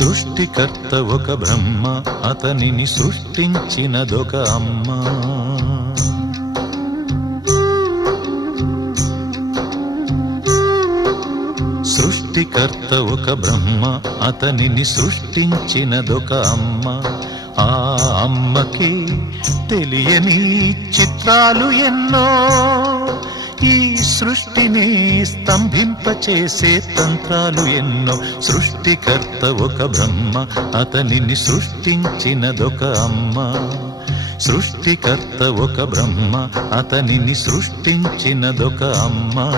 సృష్టికర్త ఒక బ్రహ్మ, అతనిని సృష్టించినదొక అమ్మ. సృష్టికర్త ఒక బ్రహ్మ, అతనిని సృష్టించినదొక అమ్మ. ఆ అమ్మకి తెలియని చిత్రాలు ఎన్నో, ఈ సృష్టిని స్తంభింపచేసే తంత్రాలు ఎన్నో. సృష్టికర్త ఒక బ్రహ్మ, అతనిని సృష్టించినదొక అమ్మ. సృష్టికర్త ఒక బ్రహ్మ, అతనిని సృష్టించినదొక అమ్మ.